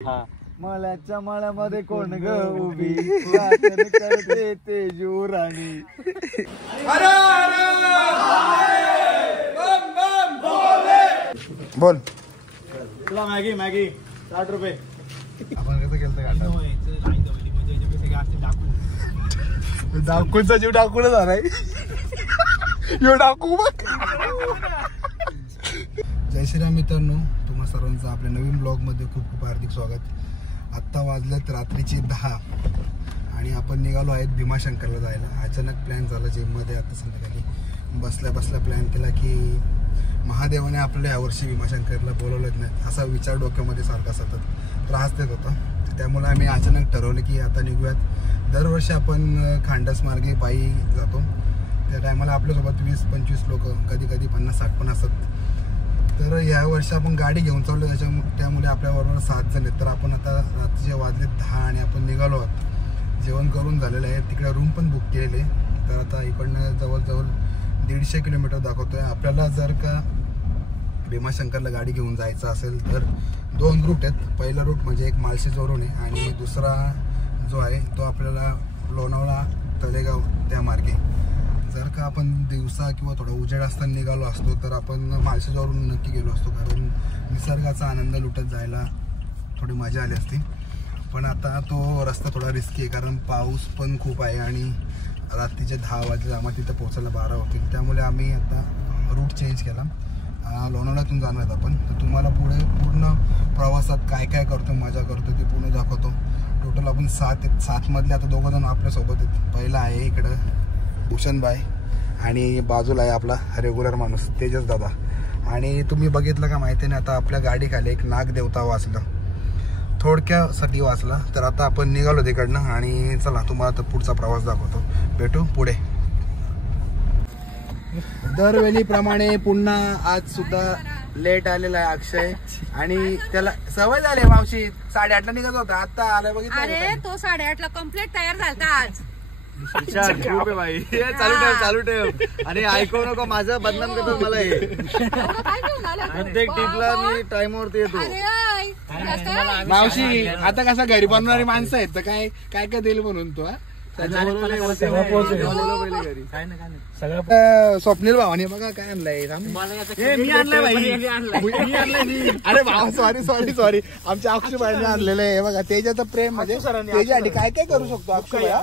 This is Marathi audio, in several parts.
मळ्याच्या मळ्यामध्ये कोण ग उभी करते तेजू राणी. बोल तुला मॅगी मॅगी 60 रुपये. आपण कसं केलं डाकूंचा जीव डाकून झालाय. डाकू बघ. जय श्रीराम मित्रांनो, तुम्हा सर्वांचं आपल्या नवीन ब्लॉग मध्ये खूप खूप हार्दिक स्वागत. आत्ता वाजलेत रात्रीचे 10 आणि आपण निघालो आहेत भीमाशंकरला जायला. अचानक प्लॅन झाला जिममध्ये. आता संध्याकाळी बसल्या बसल्या प्लॅन केला की महादेवाने आपल्याला यावर्षी भीमाशंकरला बोलवलंच नाही असा विचार डोक्यामध्ये सारखा सतत त्रास देत होता. त्यामुळे आम्ही अचानक ठरवलं की आता निघूयात. दरवर्षी आपण खांडस मार्गे पायी जातो. त्या टायमाला आपल्यासोबत 20-25 लोक, कधी कधी 50-60 पण असतात. तर या वर्षी आपण गाडी घेऊन चाललो त्यामुळे आपल्याबरोबर 7 जण आहेत. तर आपण आता रात्रीचे वाजले 10 आणि आपण निघालो आहोत. जेवण करून झालेलं आहे. तिकडे रूम पण बुक केलेले. तर आता इकडनं जवळजवळ 150 किलोमीटर दाखवतोय. आपल्याला जर का भीमाशंकरला गाडी घेऊन जायचं असेल तर 2 रूट आहेत. पहिला रूट म्हणजे एक माळशेजवरून आहे आणि दुसरा जो आहे तो आपल्याला लोणावळा तळेगाव त्या मार्गे. जर का आपण दिवसा किंवा थोडा उजेड असताना निघालो असतो तर आपण माळशेजवरून नक्की गेलो असतो, कारण निसर्गाचा आनंद लुटत जायला थोडी मजा आली असती. पण आता तो रस्ता थोडा रिस्की आहे, कारण पाऊस पण खूप आहे आणि रात्रीचे 10 वाजले. आम्हाला तिथं पोहोचायला 12 होतील. त्यामुळे आम्ही आता रूट चेंज केला. लोणावळ्यातून जाणार आहेत आपण. तर तुम्हाला पुढे पूर्ण प्रवासात काय काय करतो, मजा करतो ते पूर्ण दाखवतो. टोटल आपण 7 मधले आता 2 जण आपल्यासोबत आहेत. पहिला आहे इकडं भूषणबाई आणि बाजूला आहे आपला रेग्युलर माणूस तेजस दादा. आणि तुम्ही बघितलं का माहिती नाही, आता आपल्या गाडीखाली एक नागदेवता वाचला, थोडक्यासाठी वाचला. तर आता आपण निघालो तिकडनं आणि चला तुम्हाला आता पुढचा प्रवास दाखवतो. भेटू पुढे. दरवेळीप्रमाणे पुन्हा आज सुद्धा लेट आलेला आहे अक्षय. आणि त्याला सवय झाली मावशी. 8:30ला निघत होता, आता आलाय बघितलं. अरे तो 8:30ला कम्प्लीट तयार झालता आज. बाई चालू ठेव आणि ऐकू नको माझं बदनाम करतो मला. हे प्रत्येक ट्रिपला मी टाइमवरती येतो. मावशी आता कसा घरी बनवणारी माणसं आहेत तर काय काय काय देईल म्हणून तो. स्वप्नील भावाने बघा काय आणलंय. अरे भावा सॉरी आमच्या अक्षयबाईने आणलेलं आहे बघा. तेजाचं प्रेम म्हणजे त्याच्यासाठी काय काय करू शकतो अक्षय.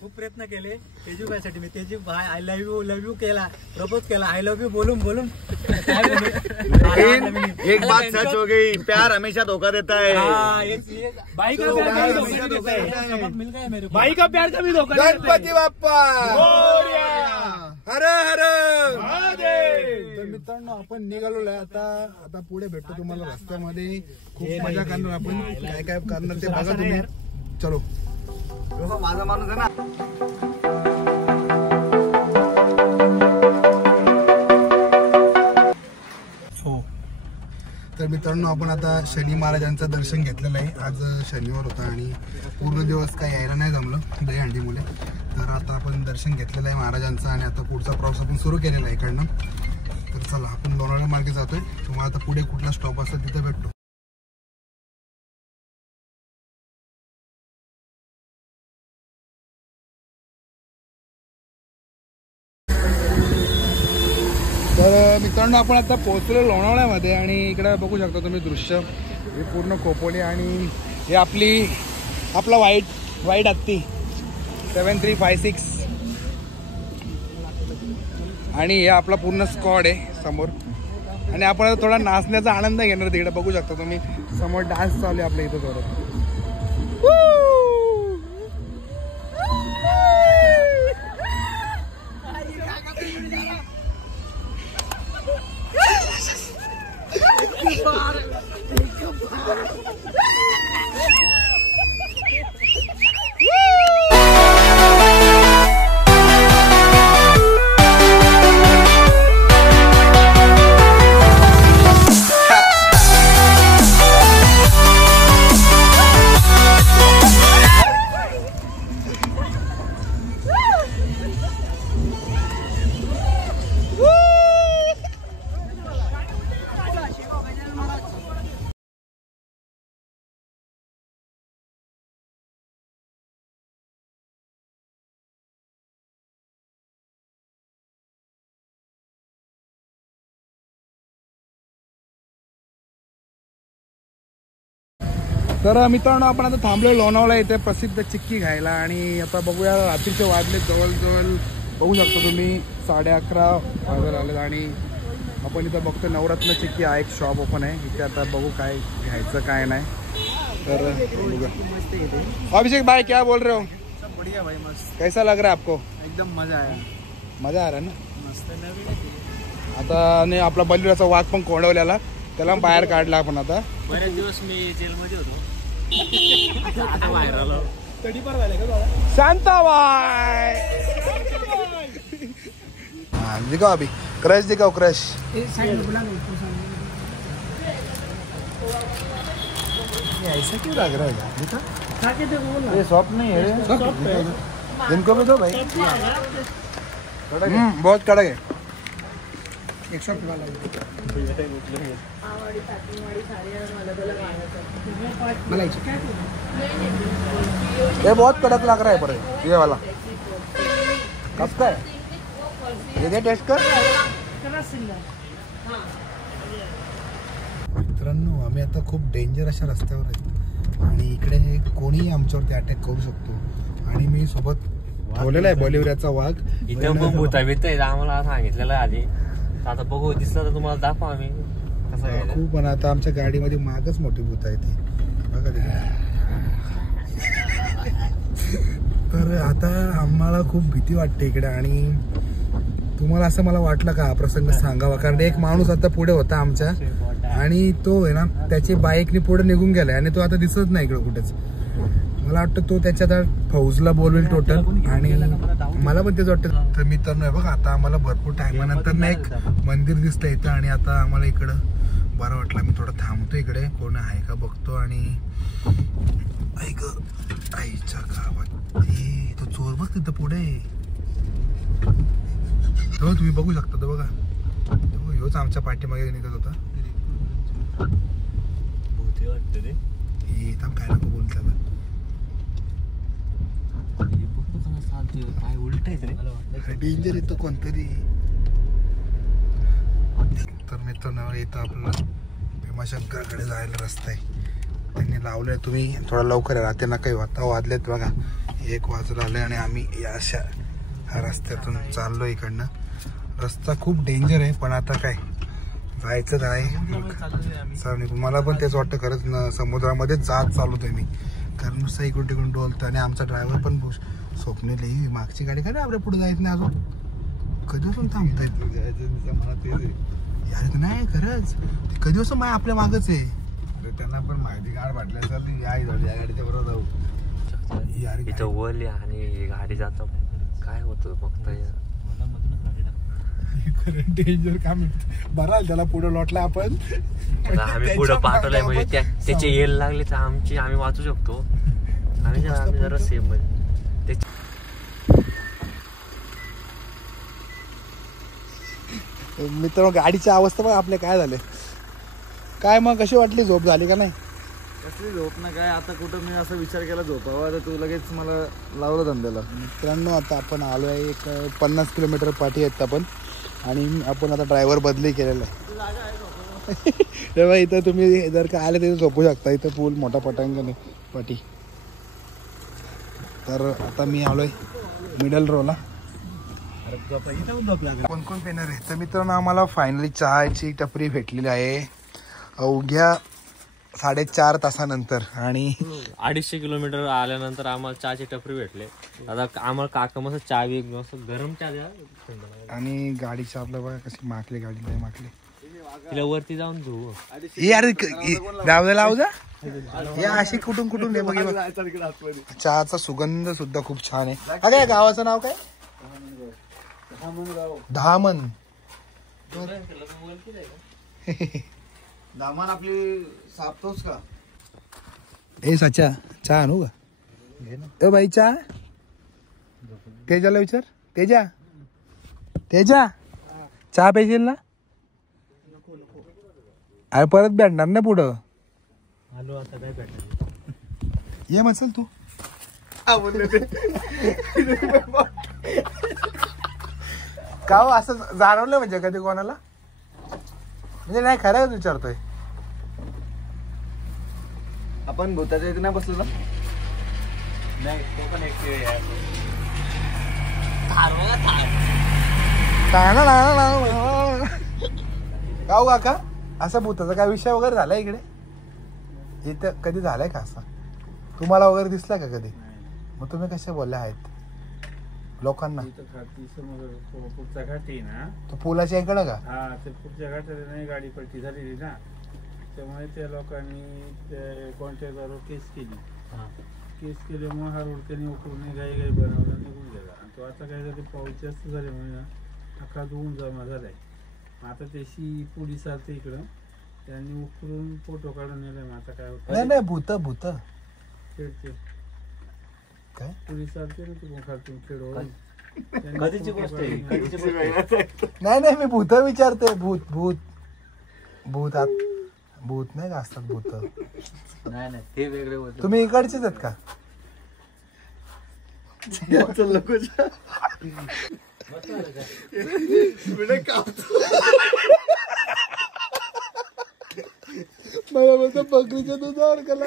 खूप प्रयत्न केले तेजूबाईसाठी. मी तेजू भाई आय लव्ह यू केला, प्रपोज केला. आय लव्ह यू बोलून एक बात सच हो गई, प्यार हमेशा धोखा देता है. भाई का प्यार कभी धोखा. गणपती बाप्पा हर हर महादेव. तर मित्रांनो आपण निघालो आहे आता पुढे भेटतो तुम्हाला रस्त्यामध्ये. खूप मजा करणार आपण. काय काय करणार ते बघा तुम्ही. चलो माझा माणूस आहे ना. तर मित्रांनो आपण आता शनी महाराजांचं दर्शन घेतलेलं आहे. आज शनिवार होता आणि पूर्ण दिवस काही यायला नाही जमलं दहीहंडीमुळे. तर आता आपण दर्शन घेतलेलं आहे महाराजांचं आणि आता पुढचा प्रवास आपण सुरू केलेला आहे इकडनं. तर चला आपण लोणावळा मार्गे जातोय. तुम्हाला आता पुढे कुठला स्टॉप असेल तिथे भेटतो. तर मित्रांनो आपण आता पोहोचलो लोणावळ्यामध्ये आणि इकडे बघू शकता तुम्ही दृश्य. हे पूर्ण खोपोली आणि हे आपला वाईट हत्ती 7356 आणि हे आपला पूर्ण स्क्वॉड आहे समोर. आणि आपण आता थोडा नाचण्याचा आनंद घेणार. तिकडे बघू शकता तुम्ही समोर डान्स चालू आहे आपल्या इथं जोरात. तर मित्रांनो आपण आता थांबलोय लोणावळा इथे प्रसिद्ध चिक्की खायला आणि आता बघूया रात्रीचे वाजले जवळजवळ बघू शकतो तुम्ही 11:30 वाजायला आले आणि आपण इथं बघतो नवरत्न चिक्की हा एक शॉप ओपन आहे इथे आता बघू काय घ्यायचं काय नाही तर बघूया। अभिषेक भाई क्या बोल रहे हो? सब बढ़िया भाई, मस्त कैसा लग रहा है आपको? एकदम मजा आया, मजा आ रहा है ना? मस्त। आता आणि आपला बलिराचा वाघ पण कोंडवलेला त्याला बाहेर काढला आपण आता बरेच दिवस मी जेलमध्ये होतो, आता बाहेर आलो। शांताबाई दिखाओ अभी क्रश दिखाओ क्रश ऐसा क्यों लग रहा है यार? दिखा ये शॉप नहीं है इनको भी दो भाई। बहुत कड़क है 100 वाला ये बहुत कड़क लग रहा है पर ये वाला कब का है ये टेस्ट कर। मित्रांनो आम्ही आता खूप डेंजर अशा रस्त्यावर आहेत आणि इकडे कोणीही आमच्यावरती अटॅक करू शकतो आणि मी सोबत ठेवलेला आहे बॉलिवूडचा वाघ इथे पण भूताभीत आहे आम्हाला सांगितलेलं आधी आता बघू दिसलं तर तुम्हाला दाखवू आम्ही कसं खूप पण आता आमच्या गाडीमध्ये मागच मोठी भूत आहे ती बघा तिकडे। तर आता आम्हाला खूप भीती वाटते इकडे आणि तुम्हाला असं मला वाटलं का हा प्रसंग सांगावा कारण एक माणूस आता पुढे होता आमच्या आणि तो आहे ना त्याची बाईकने पुढे निघून गेलाय आणि तो आता दिसत नाही इकडे कुठेच। मला वाटतं तो त्याच्या फौजला बोलवेल टोटल आणि मला पण तेच वाटतं। तर मित्रांनो आहे बघा आता आम्हाला भरपूर टायमानंतर ना एक मंदिर दिसतं इथं आणि आता आम्हाला इकडं बरं वाटलं मी थोडं थांबतो इकडे कोण आहे का बघतो आणि ऐक आईच्या गावात तो चोर बघ तिथं पुढे तो तुम्ही बघू शकता तो बघा ह्योच आमच्या पाठीमागे निघत होता वाटतं रे हे थांब काय नको बोल त्याला काय उलट आहे डेंजर येतो कोणतरी। तर मित्रांनो इथं आपलं भीमाशंकरकडे जायला रस्ता आहे त्यांनी लावलंय तुम्ही थोडा लवकर या रात्री ना काही आता वाजलेत बघा 1 वाजून आले आणि आम्ही या अशा ह्या रस्त्यातून चाललो इकडनं। रस्ता खूप डेंजर आहे पण आता काय जायचं आहे मला पण तेच वाटतं खरंच ना समुद्रामध्ये जात चालवतोय मी कारण नुसतं इकडून तिकडून डोलतो आणि आमचा ड्रायव्हर पण स्वप्नेल ही मागची गाडी काय आपल्या पुढे जायचं नाही अजून कधीपासून थांबताय यार नाही खरंच कधीपासून माय आपल्या मागच आहे त्यांना पण माहिती गाड वाटल्या चालली या गाडीच्या बरोबर जाऊ यार इथं वल आणि गाडी जातो काय होतं बघता डेंजर काम बरं त्याला पुढे लोटला आपण आम्ही पुढे पाठवलंय म्हणजे त्याचे येल लागले तर आम्ही वाचू शकतो आम्ही जरा सेफ मध्ये मित्रांनो गाडीची अवस्था पण आपल्या काय झाले काय मग कशी वाटली झोप झाली का नाही? कसली झोप ना काय आता कुठं मी असा विचार केला झोपावा तर तू लगेच मला लावलं धंद्याला। मित्रांनो आता आपण आलोय एक 50 किलोमीटर पाठी आहेत आपण आणि आपण आता ड्रायव्हर बदली केलेला आहे तेव्हा इथं तुम्ही जर का आले तिथे झोपू शकता इथं पूल मोठा पटांगण आहे पाठी। तर आता मी आलोय मिडल रोला कोण कोण पेणार आहे तर मित्रांनो आम्हाला फायनली चहाची टपरी भेटलेली आहे अवघ्या 4.5 तासानंतर आणि 250 किलोमीटर आल्यानंतर आम्हाला चहाची टपरी भेटले आता आम्हाला काका मस्त चहा गरम चहा द्या आणि गाडीची आपल्या बघा कशी माकली गाडी नाही माकली तिला वरती जाऊन घेऊ यार लावू या अशी कुठून कुठून आहे बघ चहाचा सुगंध सुद्धा खूप छान आहे अरे गावाचं नाव काय धामण दामान आपली सापतोस का ए सचा चहा आणू का ए बाई चहा तेजाला विचार तेजा चहा पाहिजे ना अरे परत भेटणार ना पुढं आलो आता काय भेटणार ये मचल तू का हो असं जाणवलं म्हणजे कधी कोणाला म्हणजे नाही खरंच विचारतोय आपण भूताच्या इथे नाही बसलो ना. नाही तो पण एक गाव काका असा भूताचा काय विषय वगैरे झालाय इकडे इथं कधी झालाय का असा तुम्हाला वगैरे दिसलाय का कधी? मग तुम्ही कसे बोलले आहेत लोकांना? पुढचा घाट आहे ना तो पुलाच्या इकडं का? हा ते पुढच्या घाटाला नाही गाडी पलटी झालेली ना त्यामुळे त्या लोकांनी कॉन्ट्रॅक्टरवर केस केल्यामुळे हा रोड त्यांनी उकरून घाई बनवला निघून गेला. आणि तो आता काय झालं पाऊस जास्त झाल्यामुळे अख्खा धुवून जमा झालाय. आता त्याशी पोलीस आलते इकडं त्यांनी उकरून फोटो काढून नेलाय. मग आता काय होतं नाही भूत खेळते काय पोलीस आलते ना तू खालतून खेळवून कधीची गोष्ट आहे? नाही मी भूत विचारते. भूत नाही का असतात भूत? नाही ते वेगळे होते. तुम्ही इकडचेच आहेत का? मला बोलतो बकरीच्या दुधावर कला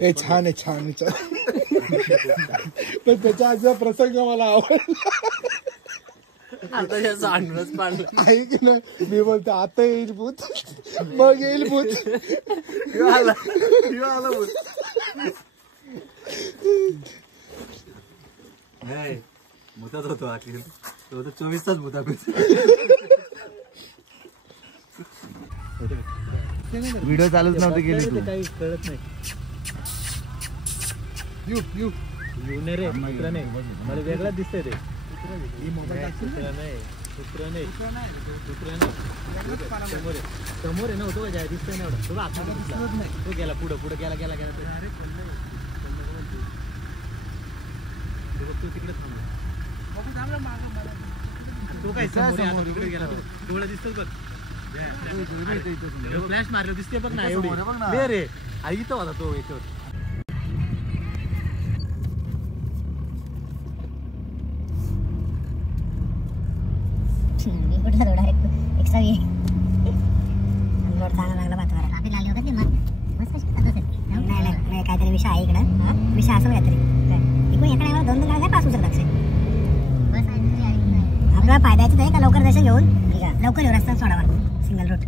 हे छान आहे पण त्याच्या आजचा प्रसंग मला आवडला. ऐक ना मी बोलतो आता येईल भूत मग येईल भूत. भूतात होतो आखिर तो 24 तास भूता व्हिडिओ चालूच नव्हती केली तू. काही कळत नाही. येऊ रे मित्र नाही मला वेगळा दिसतंय ते समोर आहे ना होतो का दिसतोय ना एवढा तो गेला पुढे गेला तो तिकडे तो काय तिकडे गेला डोळे दिसतोच बघ फ्लॅश मारलं दिसते बघ ना एवढी रे इथं होता तो याच्यावर. कुठला रोड आहे 120 रोड चांगला लागला बातवारा ट्रॅफिक लागली होती मस्त नाही काहीतरी विषय आहे इकडं विषय असं काहीतरी इकडून एका टायमाला 2 गाड्या पास होऊ शकतात. आपल्याला फायद्याचं आहे का लवकर दर्शन घेऊन लवकर येऊ रस्ता सोडावा सिंगल रूट.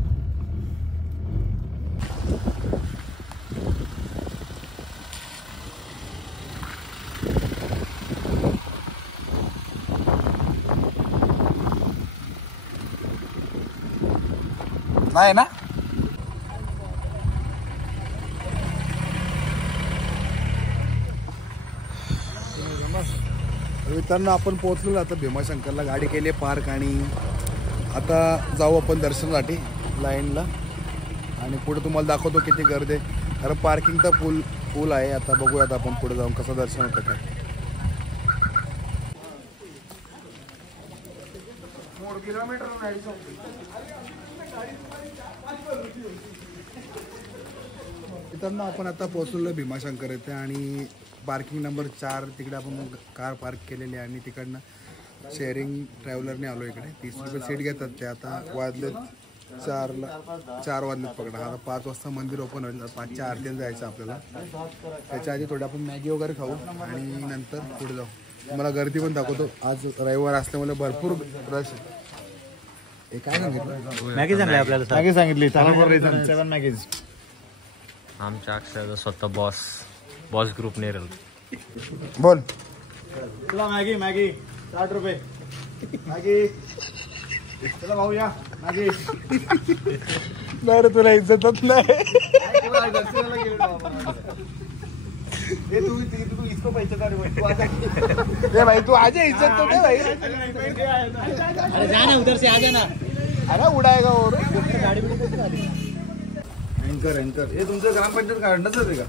नाही ना मित्रांनो आपण पोहोचलो आता भीमाशंकरला. गाडी केली पार्क आणि आता जाऊ आपण दर्शनासाठी लाईनला आणि पुढे तुम्हाला दाखवतो किती गर्दी आहे. कारण पार्किंगचा पूल आहे. आता बघूयात आपण पुढे जाऊन कसं दर्शन होतं काय. मित्रांनो आपण आता पोहोचलो भीमाशंकर येथे आणि पार्किंग नंबर 4 तिकडे आपण कार पार्क केलेली आहे आणि तिकडनं शेअरिंग ट्रॅव्हलरने आलो इकडे. 30 रुपये सीट घेतात ते. आता वाजलेत 4 वाजलेत पकडा. आता 5 वाजता मंदिर ओपन होईल. 5च्या आरतीला जायचं आपल्याला. त्याच्या आधी थोडं आपण मॅगी वगैरे खाऊ आणि नंतर पुढे जाऊ. तुम्हाला गर्दी पण दाखवतो. आज रविवार असल्यामुळे भरपूर रश आहे. हे काय सांगितलं? मॅगी चांगली आपल्याला मॅगी सांगितली 7 मॅगीज. आमच्या अक्षर स्वतः बॉस ग्रुप नेरल. बोल तुला मॅगी 60 रुपये मॅगी. चला भाऊ या मॅगी. नाही रे तुला इज्जतच नाही. तू इसको पैसे का रे भाई तू आजा इज्जत तो दे भाई. अरे जा ना उधर से आ जाना. अरे उडाएगा और अँकर हे तुमचं ग्रामपंचायत काढणंच आहे का?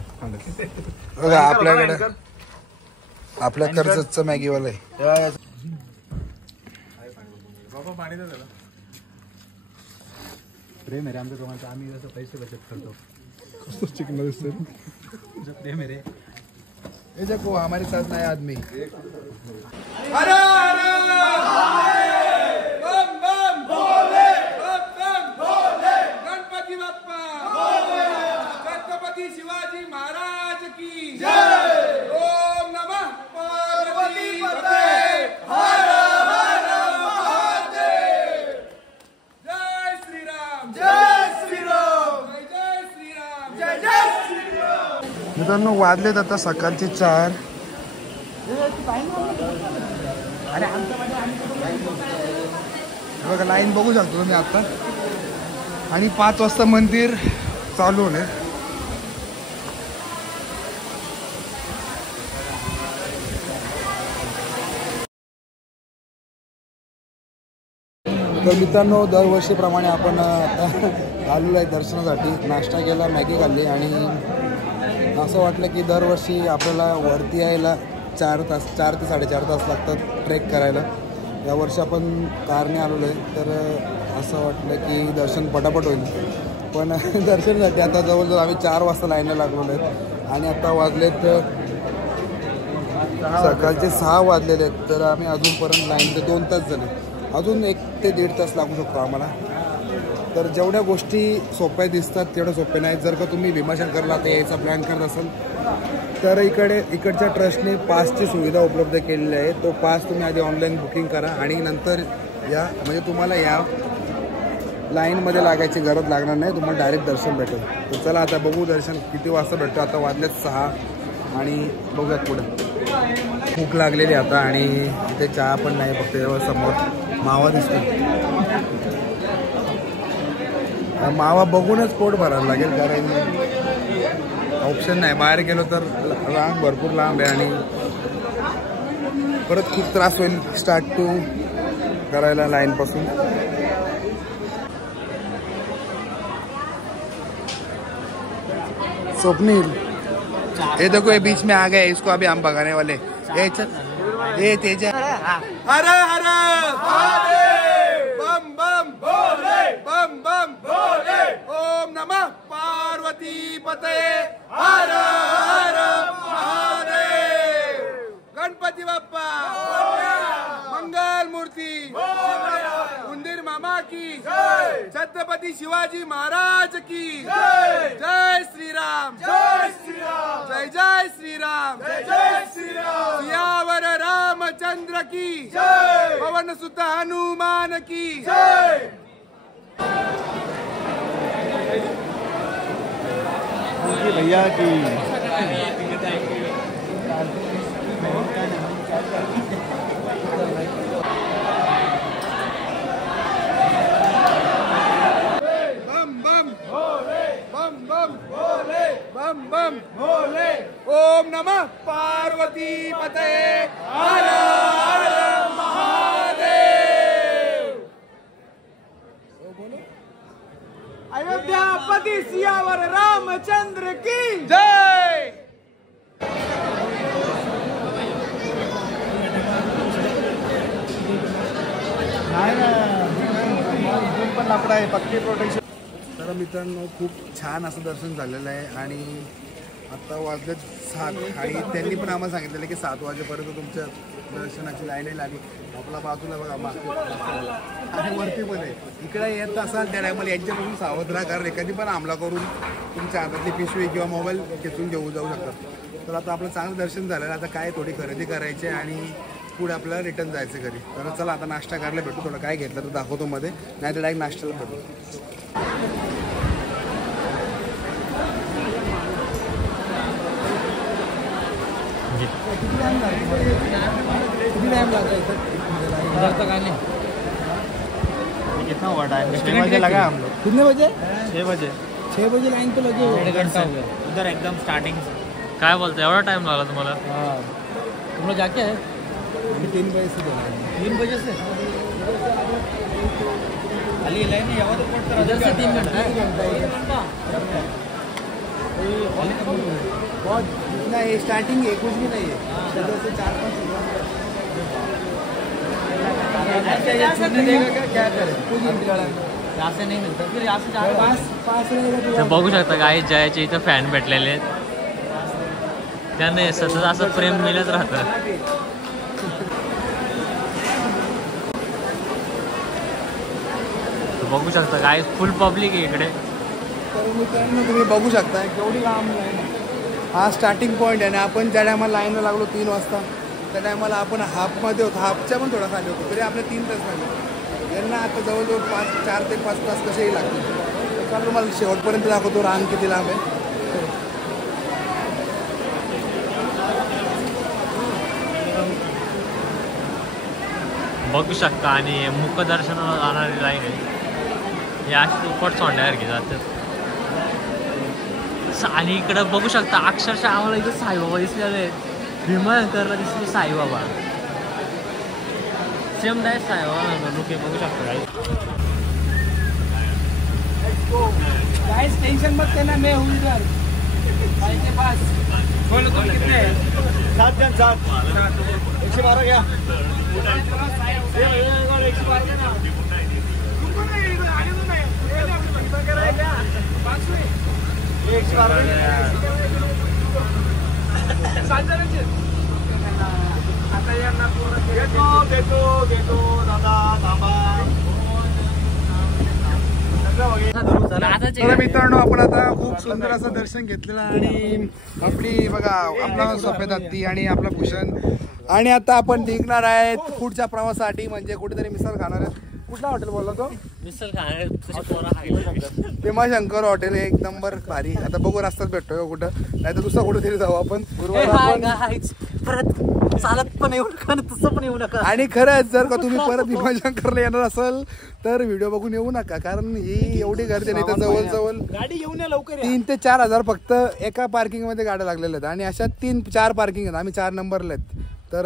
बघा आपल्याकडे आपल्या कर्जतचं मॅगीवाला आहे. प्रेम आहे रे आमच्या दोघांचं. आम्ही जसं पैसे बचत करतो कसं चिकन दिसतं. प्रेम आहे रे. ये देखो हमारे साथ नया आदमी. बम बम भोले बम बम मित्रांनो वाजलेत आता सकाळचे 4. बघा लाईन बघू शकतो तुम्ही आता. आणि 5 वाजता मंदिर चालू होणे. तर मित्रांनो दरवर्षीप्रमाणे आपण आलेलो आहे दर्शनासाठी. नाश्ता केला, मॅगी खाल्ली आणि असं वाटलं की दरवर्षी आपल्याला वरती यायला 4 ते 4.5 तास लागतात ट्रेक करायला. यावर्षी आपण कारने आलेलो आहे तर असं वाटलं की दर्शन पटापट होईल. पण दर्शनासाठी आता जवळजवळ आम्ही 4 वाजता लाईनला लागलेलो आहेत आणि आता वाजलेत सकाळचे 6 वाजलेले आहेत. तर आम्ही अजूनपर्यंत लाईनचे 2 तास झाले. अजून 1 ते 1.5 तास लागू शकतो आम्हाला. तर जेवढ्या गोष्टी सोप्या दिसतात तेवढ्या सोप्या नाहीत. जर का तुम्ही भीमाशंकरला आता यायचा प्लॅन करत असाल तर इकडच्या ट्रस्टने पासची सुविधा उपलब्ध केलेली आहे. तो पास तुम्ही आधी ऑनलाईन बुकिंग करा आणि नंतर या, म्हणजे तुम्हाला या लाईनमध्ये लागायची गरज लागणार नाही. तुम्हाला डायरेक्ट दर्शन भेटेल. तर चला आता बघू दर्शन किती वाजता भेटतं. आता वाजलेत 6 आणि बघूयात पुढे. भूक लागलेली आता आणि इथे चहा पण नाही. फक्त समोर मावा दिसतो. मावा बघूनच पोट भरायला लागेल कारण ऑप्शन नाही. बाहेर गेलो तर रांग भरपूर लांब आहे आणि परत खूप त्रास होईल स्टार्ट टू करायला लाईनपासून. स्वप्नील ये देखो ये बीच में आ गए. इसको अभी हम भगाने वाले. ये तेजा हर हर बम बम भोले बम बम भोले. ओम नमः पार्वती पते हर हर महादेव. गणपती बाप्पा मंगल मूर्ती उंदीर मामा की छत्रपती शिवाजी महाराज की जय श्रीराम. जय श्रीराम. जय जय श्रीराम. जय जय श्रीराम. सियावर रामचंद्र की जय. पवन सुत हनुमान की जय. भैया की बम बम भोले. ओम नमः पार्वती पते हर हर महादेव. अयोध्यापति सियावर रामचंद्र की जय. पण लाकडा आहे पक्की प्रोटेक्शन. तर मित्रांनो खूप छान असं दर्शन झालेलं आहे आणि आत्ता वाजलेत 7 आणि त्यांनी पण आम्हाला सांगितलेलं की 7 वाजेपर्यंत तुमच्या दर्शनाची लाईन लागली. आपला बाजूला बघा आणि वरती पण आहे. इकडे येत असाल त्या टायमाला यांच्यापासून सावध राहा कारण एखादी पण हमला करून तुमच्या हातातली पिशवी किंवा मोबाईल खेचून घेऊन जाऊ शकतात. तर आता आपलं चांगलं दर्शन झालेलं. आता काय थोडी खरेदी करायची आणि पुढे आपल्याला रिटर्न जायचं घरी. तर चला आता नाश्ता करायला भेटू. थोडं काय घेतलं तर दाखवतो मध्ये, नाही तर डायरेक्ट नाश्त्याला भेटू. कितना हुआ टाइम? 6 बजे लगा हम लोग. कितने बजे? 6 बजे. 6 बजे लाइन पे लगे. 1.5 घंटा हो गया उधर एकदम स्टार्टिंग से. काय बोलता एवढा टाइम लागला तुम्हाला? तुम लोग जाके है 3 बजे से 3 बजे से अली लाइन है यावत पोर्ट कर इधर से 3 घंटा बहुत इतना ये स्टार्टिंग है कुछ भी नहीं है. इधर से 4-5 क्या करें कुछ यहाँ से नहीं मिलता फिर यहाँ से जाके पास रहेगा. तर बघू शकता गाईज जयाचे इथं फॅन भेटलेले आहेत. त्याने सतत असं प्रेम मिळत राहतं. बघू शकता गाईज फुल पब्लिक आहे इकडे. तर मित्रांनो तुम्ही बघू शकता केवढी लांब लाईन. हा स्टार्टिंग पॉईंट आहे आणि आपण ज्या टायमाला लाईनला लागलो 3 वाजता त्या टायमाला आपण हाफमध्ये होतो. हाफच्या पण थोडा खाली होतो. तरी आपले 3 तास लागले. यांना आता जवळजवळ 4 ते 5 तास कसेही लागतील. तर तुम्हाला शेवटपर्यंत दाखवतो रांग किती लांब आहे. बघू शकता. आणि मुखदर्शनाला जाणारी लाईन आहे हे अशी उपट सोंड्यासारखी जातात. आणि इकडं बघू शकता अक्षरशः आम्हाला इथं साईबाबा दिसलेले आहेत. भीमाशंकरला दिसले साईबाबा सेम डायरेक्ट साईबाबा लोक बघू शकता. गाइस टेंशन मत लेना, मैं हूँ इधर भाई के पास. बोलो तुम कितने हैं? 7 जण 7 112 घ्या. 112 ना. तुमको नहीं आगे तो नहीं. ये ना अपनी कराए क्या? 500 7 जणांचे. आता यांना पूर्ण देतो दादा थांबा. तर मित्रांनो आपण आता खूप सुंदर असं दर्शन घेतलेलं आणि आपली बघा आपला सफेद हत्ती आणि आपला भूषण. आणि आता आपण निघणार आहेत पुढच्या प्रवासासाठी, म्हणजे कुठेतरी मिसळ खाणार आहेत. कुठला हॉटेल बोलला तो? मिसळ खाणार भीमाशंकर हॉटेल एक नंबर भारी. आता बघू रस्त्यात भेटतोय कुठं, नाही तर दुसरा कुठेतरी जाऊ आपण. गुरुवार परत चालत पण येऊ नका तसं पण येऊ नका. आणि खरंच जर का तुम्ही परत भीमाशंकरला येणार असेल तर व्हिडिओ बघून येऊ नका, कारण ही एवढी गर्दी नाही. तर जवळ गाडी घेऊन या लवकर. 3 ते 4 हजार फक्त एका पार्किंग मध्ये गाड्या लागलेल्या आहेत. आणि अशा 3-4 पार्किंग आहेत. आम्ही 4 नंबरला आहेत. तर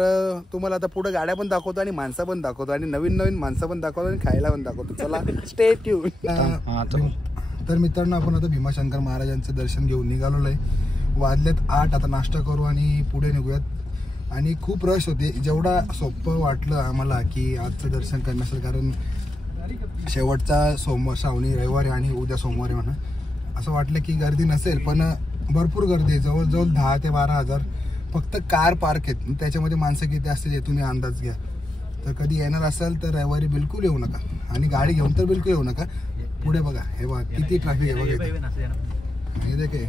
तुम्हाला आता पुढे गाड्या पण दाखवतो आणि माणसं पण दाखवतो आणि नवीन माणसं पण दाखवतो आणि खायला पण दाखवतो. चला स्टे ट्यून. तर मित्रांनो आपण आता भीमाशंकर महाराजांचं दर्शन घेऊन निघालेलो आहे. वाजलेत 8. आता नाश्ता करू आणि पुढे निघूयात. आणि खूप रश होते. जेवढा सोपं वाटलं आम्हाला की आजचं दर्शन करण्याचं, कारण शेवटचा सोमवार श्रावणी रविवारी आणि उद्या सोमवारी म्हणा, असं वाटलं की गर्दी नसेल, पण भरपूर गर्दी आहे. जवळजवळ 10 ते 12 हजार फक्त कार पार्क आहेत. त्याच्यामध्ये माणसं किती असतील हे तुम्ही अंदाज घ्या. तर कधी येणार असाल तर रविवारी बिलकुल येऊ नका आणि गाडी घेऊन तर बिलकुल येऊ नका. पुढे बघा, हे बघा किती ट्रॅफिक आहे बघा इथे. हे देखे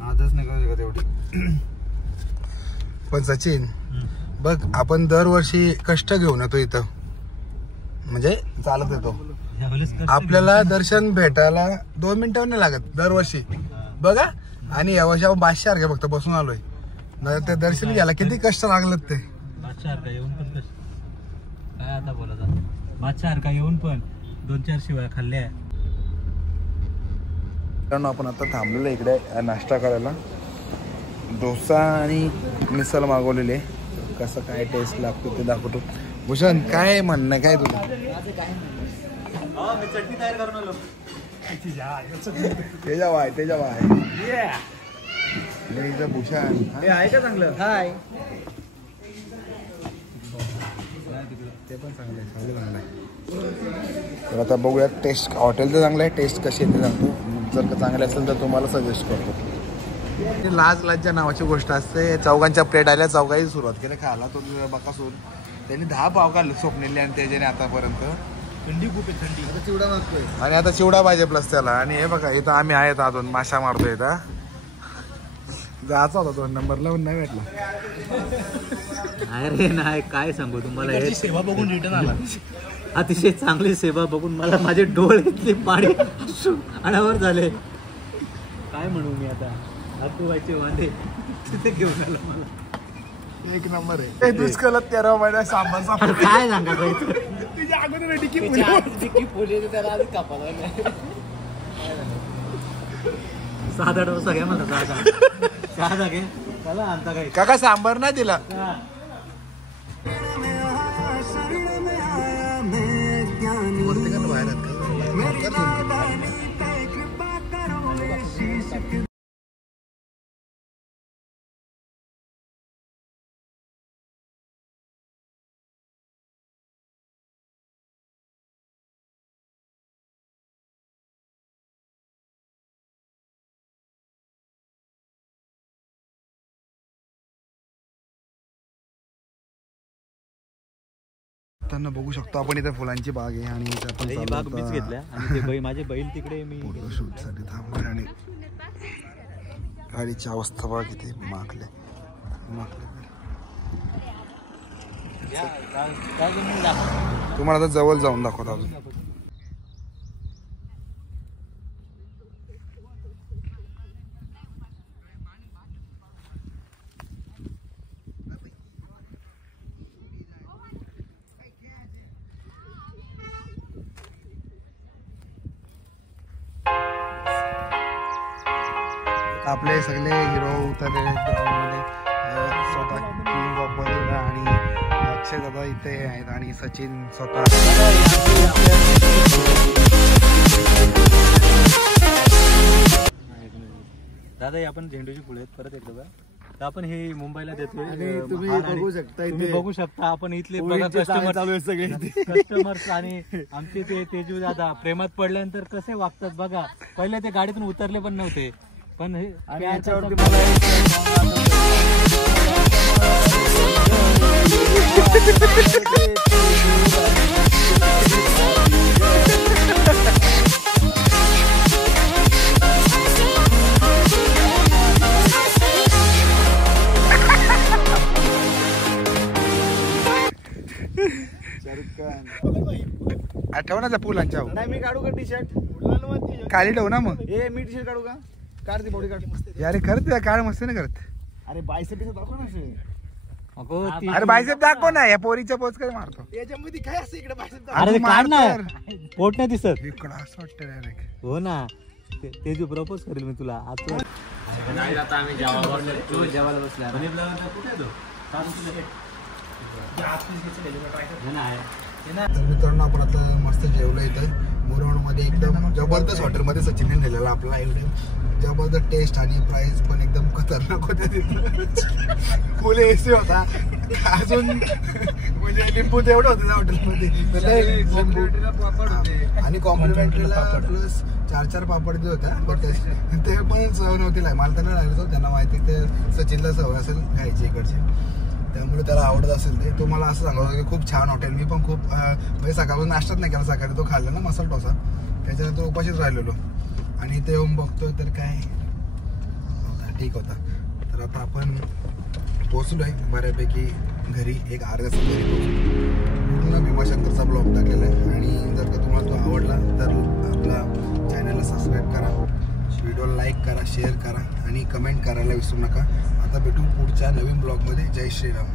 आजच नाही करू शकत एवढी. पण सचिन बघ, आपण दरवर्षी कष्ट घेऊन येतो इथं, म्हणजे चालत येतो. आपल्याला दर्शन भेटायला 2 मिनिटं नाही लागत दरवर्षी बघा. आणि यावर्षी आपण 500 फक्त बसून आलोय. ते दर्शन घ्यायला किती कष्ट लागलं ते. बादशाह येऊन पण कष्ट काय आता बोलायचं. बादशाह येऊन पण 2-4 शिवाय खाल्ल्या. कारण आपण आता थांबलेलो इकडे नाश्ता करायला. डोसा आणि मिसळ मागवलेले. कसं काय टेस्ट लागतो ते दाखवतो. भूषण काय म्हणणं काय तुझं? चटणी तयार करून आलो. तेजा वाय भूषण हे आहे का चांगलं? हाय ते पण चांगलं आहे. तर आता बघूया टेस्ट. हॉटेल तर चांगलं आहे, टेस्ट कशी आहे ते सांगतो. जर का चांगले असेल तर तुम्हाला सजेस्ट करतो. लाज लज्जा नावाची गोष्ट असते. चौघांच्या प्लेट आल्या, चौघाही सुरुवात केली खायला. तो बकासूर त्यांनी 10 पाव काढले स्वप्नेले आणि त्याच्याने आतापर्यंत. थंडी खूप आहे, थंडी. आता चिवडा मागतोय आणि आता चिवडा पाहिजे प्लस त्याला. आणि हे बघा इथं आम्ही आहेत अजून माशा मारतोय इथं. जायचा होता 2 नंबरला पण नाही भेटला. अरे नाही काय सांगू तुम्हाला. हे सेवा बघून रिटर्न आला. अतिशय चांगली सेवा बघून मला माझे डोळे पाणी अनावर झाले. काय म्हणू मी आता. अपूबाईचे वांदे तिथे घेऊन आलो मला. 1 नंबर आहे. दुष्कलत 13 महिन्या सामान काय सांगा तिच्या अगोदर साधा डोसा घ्या मला. साधा घे त्याला आणता काय. काका सांबार नाही दिला. त्यांना बघू शकतो आपण इथे फुलांची बाग आहे. आणि इथे आपण बाग मीच घेतल्या आणि ते माझे बैल तिकडे मी फोटोशूट साठी थांबलोय. आणि गाडीची अवस्था बघ इथे मागले. तुम्हाला आता जवळ जाऊन दाखवतो अजून. आपले सगळे हिरो उतरलेले ग्राउंडमध्ये. स्वतः किंग ऑफ बरोडा आणि अक्षय दादा इथे आहेत आणि सचिन स्वतः. दादा आपण झेंडूची फुले आहेत परत एकदा तर आपण हे मुंबईला देतोय. तुम्ही बघू शकता तुम्ही इथे बघू शकता आपण इथले बघा कस्टमर्स आणि आमचे ते तेजू दादा प्रेमात पडल्यानंतर कसे वागतात बघा. पहिले ते गाडीतून उतरले पण नव्हते पण हे आणि याच्यावरती मला आठवणाचा फुलांच्या नाही मी काढू का टी शर्ट खाली ठेवू ना मग. ए मी टी शर्ट काढू का? काढ ती बॉडी काढ. अरे करत काळ मस्त नाही करत. अरे बायसेप दाखव ना असे. अरे बायसेप दाखव ना या पोरीच्या पोच काय मारतो. याच्यामध्ये काय असं इकडे बायसेप अरे काढ ना पोट नाही दिसत. इकडं असं वाटतं डायरेक्ट. हो ना तेजू प्रपोज करेल मी तुला आता. जेवायला बसला तर मित्रांनो आपण आता मस्त जेवलो इथं मुरवणमध्ये एकदम जबरदस्त हॉटेलमध्ये सचिनने नेलेला आपला. एकदम जबरदस्त टेस्ट आणि प्राइस पण एकदम खतरनाक होत्या तिथं. फुल एसी होता अजून म्हणजे लिंबू तेवढं होतं त्या हॉटेलमध्ये आणि कॉम्प्लिमेंटरीला प्लस 4 पापड देत होत्या. बट ते पण सवय नव्हती. मला त्यांना राहिलं त्यांना माहिती ते सचिनला सवय असेल खायची इकडची त्यामुळे त्याला आवडत असेल ते. तो मला असं सांगत की खूप छान हॉटेल. मी पण खूप म्हणजे सकाळपासून नाश्ताच नाही केला. सकाळी तो खाल्ला ना मसाला डोसा त्याच्यानंतर उपाशीच राहिलेलो आणि इथे येऊन बघतोय तर काय ठीक होता. तर आता आपण पोचलो आहे बऱ्यापैकी घरी. एक अर्ध्या तासात घरी पोहोचलो. पूर्ण भीमाशंकरचा ब्लॉग टाकलेला आहे आणि जर का तुम्हाला तो आवडला तर आपला चॅनलला सबस्क्राईब करा, व्हिडिओला लाईक करा, शेअर करा आणि कमेंट करायला विसरू नका. आता भेटू पुढच्या नवीन ब्लॉगमध्ये. जय श्रीराम.